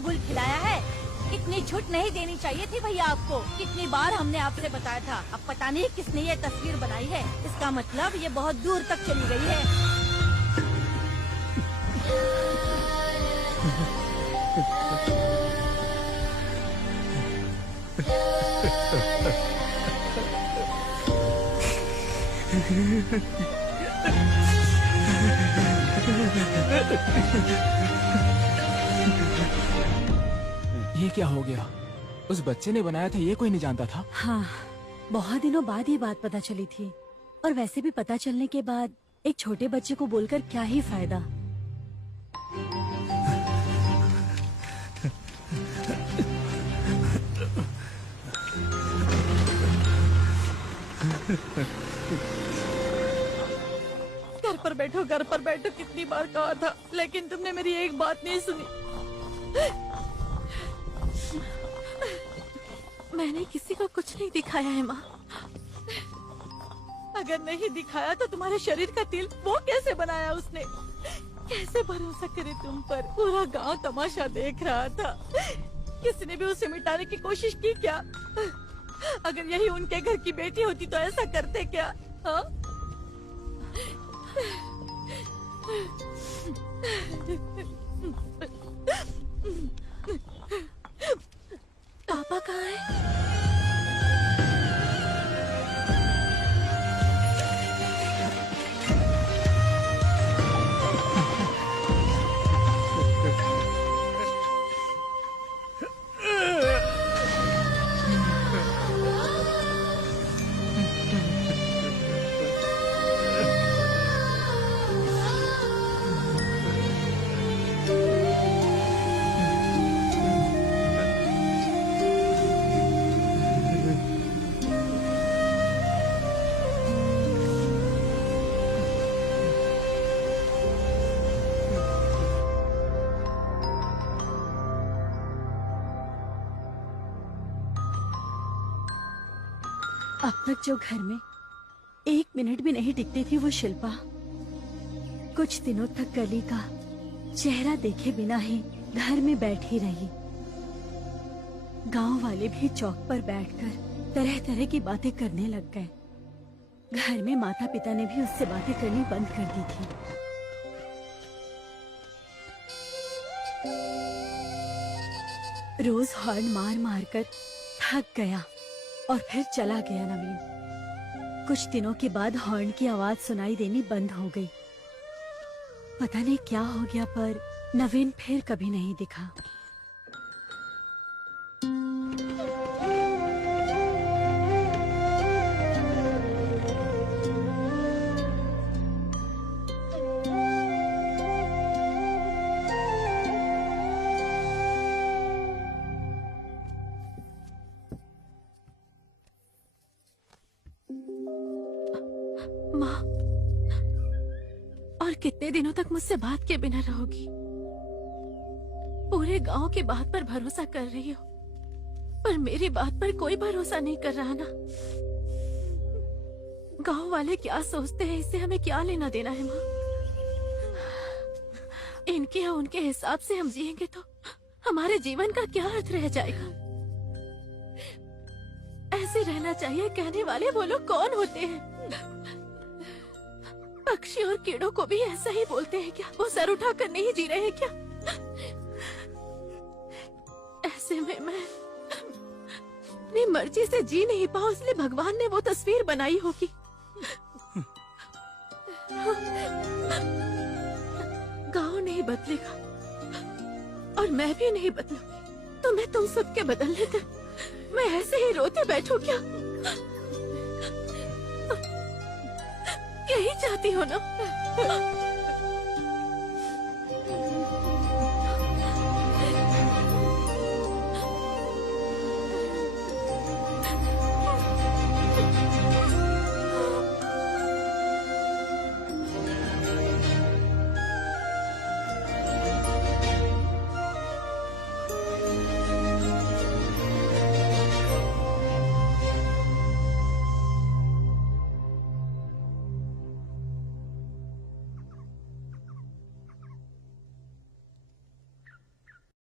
गुल खिलाया है। इतनी छूट नहीं देनी चाहिए थी भैया आपको। कितनी बार हमने आपसे बताया था। अब पता नहीं किसने ये तस्वीर बनाई है। इसका मतलब ये बहुत दूर तक चली गई है। ये क्या हो गया? उस बच्चे ने बनाया था, ये कोई नहीं जानता था। हाँ, बहुत दिनों बाद ये बात पता चली थी। और वैसे भी पता चलने के बाद एक छोटे बच्चे को बोलकर क्या ही फायदा। घर पर बैठो कितनी बार कहा था, लेकिन तुमने मेरी एक बात नहीं सुनी। मैंने किसी को कुछ नहीं दिखाया है माँ। अगर नहीं दिखाया तो तुम्हारे शरीर का तिल वो कैसे बनाया उसने? कैसे भरोसा करे तुम पर? पूरा गांव तमाशा देख रहा था। किसी ने भी उसे मिटाने की कोशिश की क्या? अगर यही उनके घर की बेटी होती तो ऐसा करते क्या? हाँ? पापा कहाँ है? अब तक जो घर में एक मिनट भी नहीं टिकती थी वो शिल्पा, कुछ दिनों तक गली का चेहरा देखे बिना ही घर में बैठी रही। गांव वाले भी चौक पर बैठकर तरह तरह की बातें करने लग गए। घर में माता पिता ने भी उससे बातें करनी बंद कर दी थी। रोज हॉर्न मार मार कर थक गया और फिर चला गया नवीन। कुछ दिनों के बाद हॉर्न की आवाज सुनाई देनी बंद हो गई। पता नहीं क्या हो गया, पर नवीन फिर कभी नहीं दिखा। माँ, और कितने दिनों तक मुझसे बात के बिना रहोगी? पूरे गांव की बात पर भरोसा कर रही हो, पर मेरी बात पर कोई भरोसा नहीं कर रहा ना। गांव वाले क्या सोचते हैं इससे हमें क्या लेना देना है माँ? इनके या उनके हिसाब से हम जिएंगे तो हमारे जीवन का क्या अर्थ रह जाएगा? ऐसे रहना चाहिए कहने वाले वो लोग कौन होते हैं? पक्षी और कीड़ों को भी ऐसा ही बोलते हैं क्या? वो सर उठा कर नहीं जी रहे हैं क्या? ऐसे में मैं अपनी मर्जी से जी नहीं पाऊं, इसलिए भगवान ने वो तस्वीर बनाई होगी। गांव नहीं बदलेगा और मैं भी नहीं बदलूंगी, तो मैं तुम सबके बदलने तक मैं ऐसे ही रोते बैठूं क्या? यही चाहती हो ना?